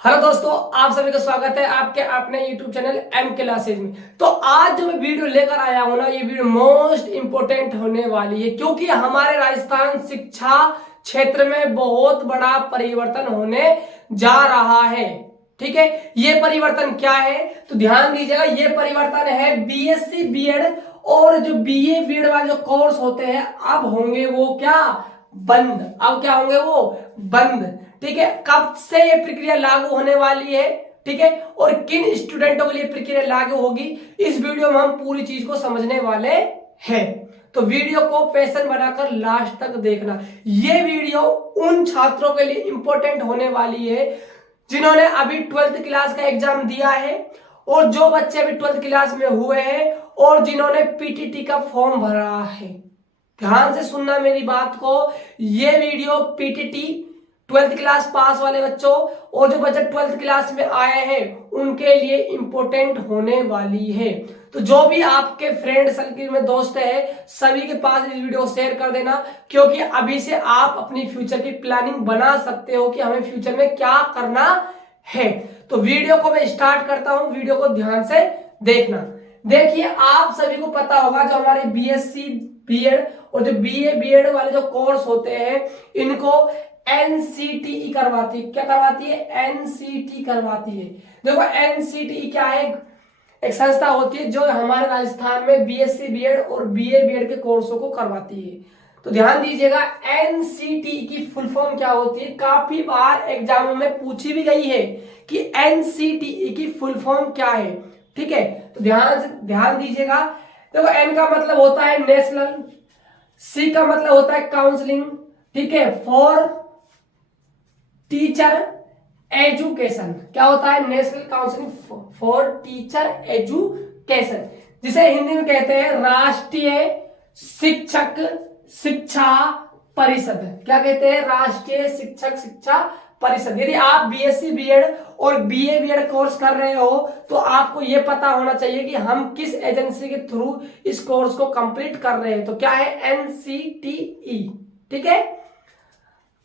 Hello दोस्तों, आप सभी का स्वागत है आपके अपने YouTube चैनल एम क्लासेज में। तो आज जो मैं वीडियो लेकर आया हूं ना, ये वीडियो मोस्ट इंपोर्टेंट होने वाली है क्योंकि हमारे राजस्थान शिक्षा क्षेत्र में बहुत बड़ा परिवर्तन होने जा रहा है। ठीक है, ये परिवर्तन क्या है तो ध्यान दीजिएगा। ये परिवर्तन है बीएससी बीएड और जो बीए बीएड वाले जो कोर्स होते हैं अब होंगे वो क्या बंद। अब क्या होंगे वो बंद। ठीक है, कब से ये प्रक्रिया लागू होने वाली है, ठीक है, और किन स्टूडेंटों के लिए प्रक्रिया लागू होगी, इस वीडियो में हम पूरी चीज को समझने वाले हैं। तो वीडियो को पैशन बनाकर लास्ट तक देखना। ये वीडियो उन छात्रों के लिए इंपॉर्टेंट होने वाली है जिन्होंने अभी 12th क्लास का एग्जाम दिया है और जो बच्चे अभी 12th क्लास में हुए हैं और जिन्होंने पीटीटी का फॉर्म भरा है। ध्यान से सुनना मेरी बात को। ये video PTT 12th class pass वाले बच्चों और जो बच्चे 12th क्लास में आए हैं उनके लिए इंपॉर्टेंट होने वाली है। तो जो भी आपके फ्रेंड सर्किल में दोस्त है सभी के पास इस वीडियो को शेयर कर देना, क्योंकि अभी से आप अपनी फ्यूचर की प्लानिंग बना सकते हो कि हमें फ्यूचर में क्या करना है। तो वीडियो को मैं स्टार्ट करता हूं, वीडियो को ध्यान से देखना। देखिए, आप सभी को पता होगा जो हमारे बीएससी बीएड और जो बीए बीएड वाले जो कोर्स होते हैं इनको एनसीटीई करवाती है। क्या करवाती है? एनसीटी करवाती है। देखो, एनसीटीई क्या है? एक संस्था होती है जो हमारे राजस्थान में बीएससी बीएड और बीए बीएड के कोर्सों को करवाती है। तो ध्यान दीजिएगा, एनसीटीई की फुल फॉर्म क्या होती है? काफी बार एग्जामों में पूछी भी गई है कि एनसीटीई की फुल फॉर्म क्या है। ठीक है, तो ध्यान दीजिएगा। देखो, एन का मतलब होता है नेशनल, सी का मतलब होता है काउंसलिंग, ठीक है, फॉर टीचर एजुकेशन। क्या होता है? National counselling for teacher education, जिसे हिंदी में कहते हैं राष्ट्रीय शिक्षक शिक्षा परिषद। क्या कहते हैं? राष्ट्रीय शिक्षक शिक्षा परिषद। यदि आप बीएससी बीएड और बीए बीएड कोर्स कर रहे हो तो आपको यह पता होना चाहिए कि हम किस एजेंसी के थ्रू इस कोर्स को कंप्लीट कर रहे हैं। तो क्या है? एनसीटीई। ठीक है,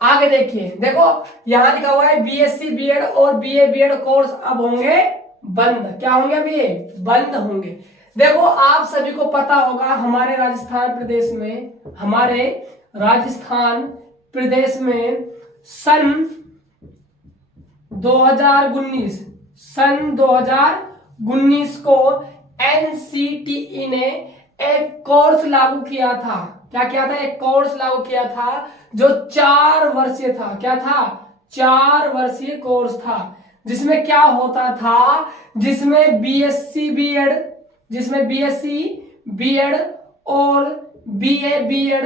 आगे देखिए। देखो, यहां लिखा हुआ है बीएससी बीएड और बीए बीएड कोर्स अब होंगे बंद। क्या होंगे? अभी बंद होंगे। देखो, आप सभी को पता होगा हमारे राजस्थान प्रदेश में सन 2019 को एनसीटीई ने एक कोर्स लागू किया था। क्या किया था? एक कोर्स लागू किया था जो 4 वर्षीय था। क्या था? 4 वर्षीय कोर्स था, जिसमें क्या होता था? जिसमें बीएससी बीएड और बीए बीएड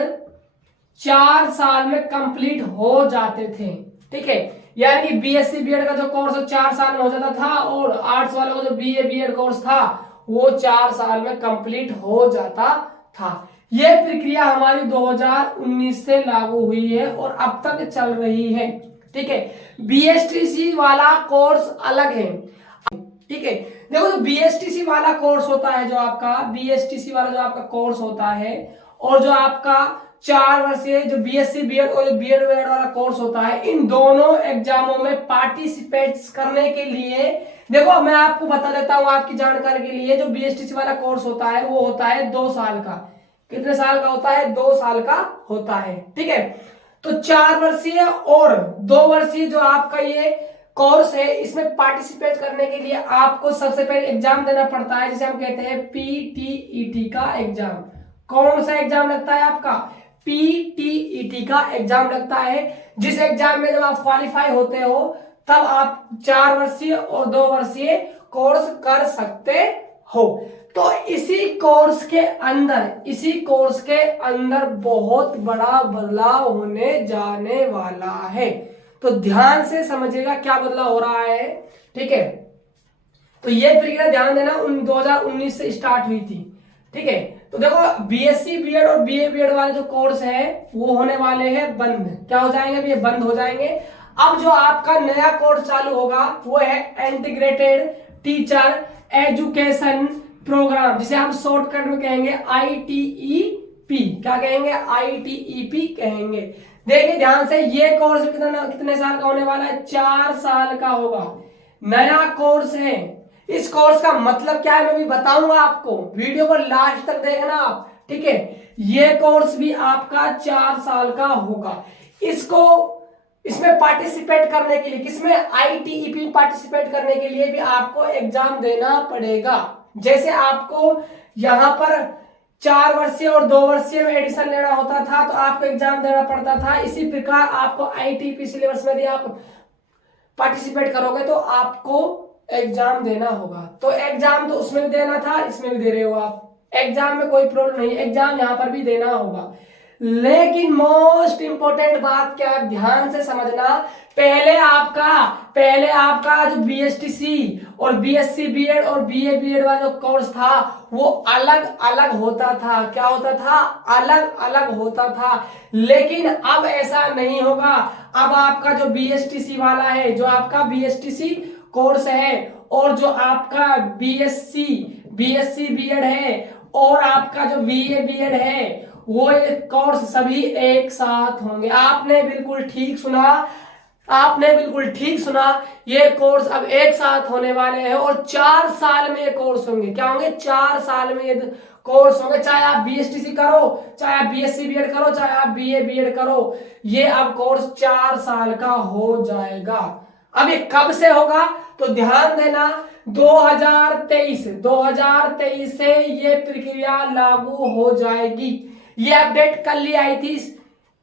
4 साल में कंप्लीट हो जाते थे। ठीक है, यानी कि बीएससी बीएड का जो कोर्स 4 साल में हो जाता था और आर्ट्स वालों का जो बीए बीएड कोर्स था वो 4 साल में कंप्लीट हो जाता था। यह प्रक्रिया हमारी 2019 से लागू हुई है और अब तक चल रही है। ठीक है, बीएसटीसी वाला कोर्स अलग है। ठीक है, देखो, जो बीएसटीसी वाला कोर्स होता है, जो आपका बीएसटीसी वाला जो आपका कोर्स होता है और जो आपका 4 वर्षीय जो बीएससी बीएड और जो बीएड बीएड वाला कोर्स होता है, इन दोनों एग्जामों में पार्टिसिपेट करने के लिए, देखो मैं आपको बता देता हूं आपकी जानकारी के लिए, जो बीएसटीसी वाला कोर्स होता है वो होता है 2 साल का। कितने साल का होता है? 2 साल का होता है। ठीक है, तो 4 वर्षीय और 2 वर्षीय जो आपका ये कोर्स है, इसमें पार्टिसिपेट करने के लिए आपको सबसे पहले एग्जाम देना पड़ता है, जिसे हम कहते हैं पीटीईटी का एग्जाम। कौन सा एग्जाम लगता है आपका? पीटीईटी का एग्जाम लगता है, जिस एग्जाम में जब आप क्वालिफाई होते हो तब आप 4 वर्षीय और 2 वर्षीय कोर्स कर सकते हो। तो इसी कोर्स के अंदर बहुत बड़ा बदलाव होने जाने वाला है। तो ध्यान से समझिएगा क्या बदलाव हो रहा है। ठीक है, तो ये प्रक्रिया ध्यान देना 2019 से स्टार्ट हुई थी। ठीक है, तो देखो, बीएससी बीएड और बीए बीएड वाले जो कोर्स है वो होने वाले हैं बंद। क्या हो जाएंगे? ये बंद हो जाएंगे। अब जो आपका नया कोर्स चालू होगा वो है इंटीग्रेटेड टीचर एजुकेशन प्रोग्राम, जिसे हम शॉर्टकट में कहेंगे आईटीईपी। क्या कहेंगे? आईटीईपी कहेंगे। देखिए ध्यान से, ये कोर्स कितने साल का होने वाला है? 4 साल का होगा। नया कोर्स है। इस कोर्स का मतलब क्या है मैं भी बताऊंगा आपको, वीडियो को लास्ट तक देखना आप, ठीक है। ये कोर्स भी आपका 4 साल का होगा। इसमें पार्टिसिपेट करने के लिए, किसमें? ITEP पार्टिसिपेट करने के लिए भी आपको एग्जाम देना पड़ेगा। जैसे आपको यहां पर 4 वर्षीय और 2 वर्षीय में एडिशन लेना होता था तो आपको एग्जाम देना पड़ता था, इसी प्रकार आपको ITEP सिलेबस में भी आप पार्टिसिपेट करोगे तो आपको एग्जाम देना होगा। तो एग्जाम तो उसमें भी देना था, इसमें भी दे रहे हो आप। एग्जाम में कोई प्रॉब्लम नहीं, एग्जाम यहां पर भी देना होगा। लेकिन मोस्ट इंपोर्टेंट बात क्या है, ध्यान से समझना। पहले आपका जो BSTC और BSc B.Ed और BA B.Ed वाला जो कोर्स था वो अलग अलग होता था। क्या होता था? अलग अलग होता था। लेकिन अब ऐसा नहीं होगा। अब आपका जो BSTC वाला है, जो आपका BSTC कोर्स है, और जो आपका BSc B.Ed है, और आपका जो BA B.Ed है, वो एक कोर्स सभी एक साथ होंगे। आपने बिल्कुल ठीक सुना, ये कोर्स अब एक साथ होने वाले हैं और 4 साल में ये कोर्स होंगे। क्या होंगे? 4 साल में ये कोर्स होंगे। चाहे आप BSTC करो, चाहे आप BSc B.Ed करो, चाहे आप BA B.Ed करो, ये अब कोर्स 4 साल का हो जाएगा। अब ये कब से होगा? तो ध्यान देना, 2023 से ये प्रक्रिया लागू हो जाएगी। ये अपडेट कल ही आई थी,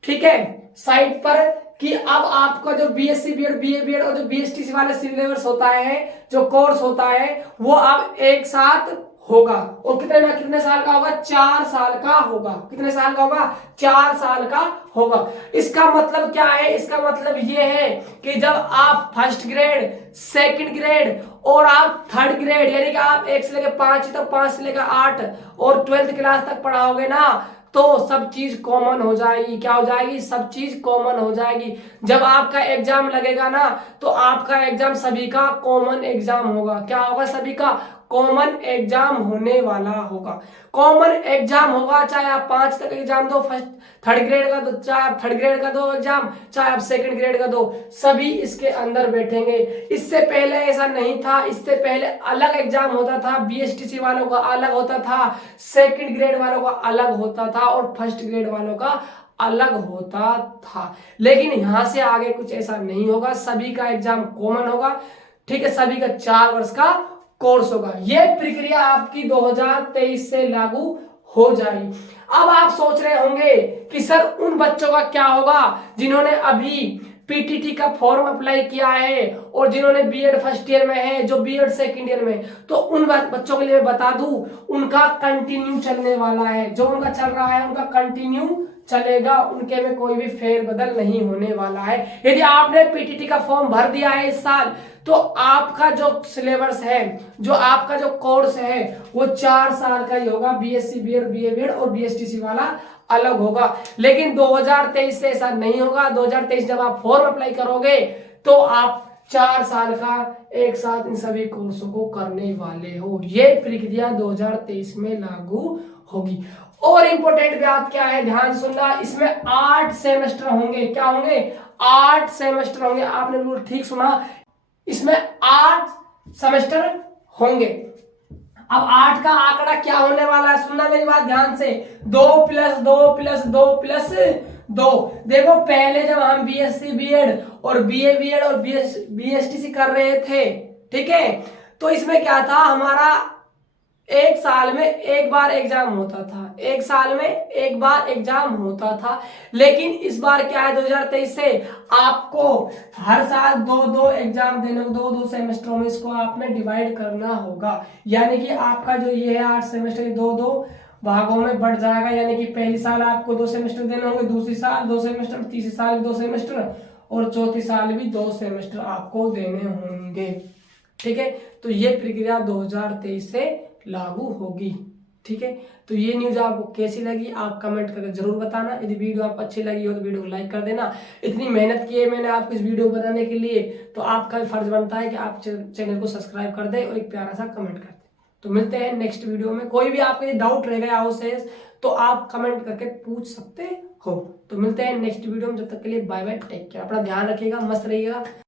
ठीक है, साइट पर, कि अब आपका जो BSc B.Ed BA B.Ed और जो BSTC वाले सिलेबस होता है, जो कोर्स होता है, वो अब एक साथ होगा। और कितने साल का होगा? 4 साल का होगा। कितने साल का होगा? 4 साल का होगा। इसका मतलब क्या है? इसका मतलब ये है कि जब आप फर्स्ट ग्रेड, सेकंड ग्रेड और आप थर्ड ग्रेड, यानी कि आप 1 से लेकर 5 तक, 5 से लेकर 8 और 12th क्लास तक पढ़ाओगे ना, तो सब चीज कॉमन हो जाएगी। क्या हो जाएगी? सब चीज कॉमन हो जाएगी। जब आपका एग्जाम लगेगा ना, तो आपका एग्जाम सभी का कॉमन एग्जाम होगा। क्या होगा? सभी का कॉमन एग्जाम होने वाला होगा। कॉमन एग्जाम होगा, चाहे आप 5 तक एग्जाम दो, थर्ड ग्रेड का दो, चाहे आप थर्ड ग्रेड का दो एग्जाम, चाहे आप सेकंड ग्रेड का दो, सभी इसके अंदर बैठेंगे। इससे पहले ऐसा नहीं था। इससे पहले अलग एग्जाम होता था। BSTC वालों का अलग होता था, सेकंड ग्रेड वालों का अलग होता था, और फर्स्ट ग्रेड वालों का अलग होता था। लेकिन यहां से आगे कुछ ऐसा नहीं होगा, सभी का एग्जाम कॉमन होगा, ठीक है। सभी का 4 वर्ष का कोर्स होगा। यह प्रक्रिया आपकी 2023 से लागू हो जाएगी। अब आप सोच रहे होंगे कि सर उन बच्चों का क्या होगा जिन्होंने अभी PTT का फॉर्म अप्लाई किया है और जिन्होंने B.Ed फर्स्ट ईयर में है, जो B.Ed सेकंड ईयर में, तो उन बच्चों के लिए मैं बता दूं, उनका कंटिन्यू चलने वाला है। जो उनका चल रहा है उनका कंटिन्यू चलेगा, उनके में कोई भी फेरबदल नहीं होने वाला है। यदि आपने PTT का फॉर्म भर दिया है इस साल, तो आपका जो सिलेबस है, जो आपका जो कोर्स है, वो 4 साल का ही होगा। BSc B.Ed BA B.Ed और BSTC वाला अलग होगा। लेकिन 2023 से ऐसा नहीं होगा। 2023 जब आप फॉर्म अप्लाई करोगे तो आप 4 साल का एक साथ इन सभी कोर्सों को करने वाले हो। ये प्रक्रिया 2023 में लागू होगी। और इंपॉर्टेंट बात क्या है, ध्यान सुनना, इसमें 8 सेमेस्टर होंगे। क्या होंगे? 8 सेमेस्टर होंगे। आपने बिल्कुल ठीक सुना, इसमें 8 सेमेस्टर होंगे। अब 8 का आंकड़ा क्या होने वाला है, सुनना मेरी बात ध्यान से। 2 + 2 + 2 + 2। देखो पहले जब हम BSc B.Ed और BA B.Ed और BSTC कर रहे थे, ठीक है, तो इसमें क्या था, हमारा एक साल में एक बार एग्जाम होता था। एक साल में एक बार एग्जाम होता था। लेकिन इस बार क्या है, 2023 से आपको हर साल 2-2 एग्जाम देने, 2-2 सेमेस्टरों में इसको आपने डिवाइड करना होगा। यानी कि आपका जो ये है 8 सेमेस्टर 2-2 भागों में बढ़ जाएगा। यानी कि पहली साल आपको 2 सेमेस्टर देने होंगे, दूसरी साल 2 सेमेस्टर, तीसरी साल 2 सेमेस्टर और चौथी साल भी 2 सेमेस्टर आपको देने होंगे, ठीक है। तो ये प्रक्रिया 2023 से लागू होगी, ठीक है। तो ये न्यूज आपको कैसी लगी आप कमेंट करके जरूर बताना। यदि वीडियो आपको अच्छी लगी हो तो वीडियो को लाइक कर देना। इतनी मेहनत की है मैंने आपको इस वीडियो बनाने के लिए, तो आपका भी फर्ज बनता है कि आप चैनल को सब्सक्राइब कर दे और एक प्यारा सा कमेंट कर दे। तो मिलते हैं नेक्स्ट वीडियो में। कोई भी आपके डाउट रह गया हो शेष, तो आप कमेंट करके पूछ सकते हैं। हो। तो मिलते हैं नेक्स्ट वीडियो में, जब तक के लिए बाय बाय, टेक केयर, अपना ध्यान रखिएगा, मस्त रहिएगा।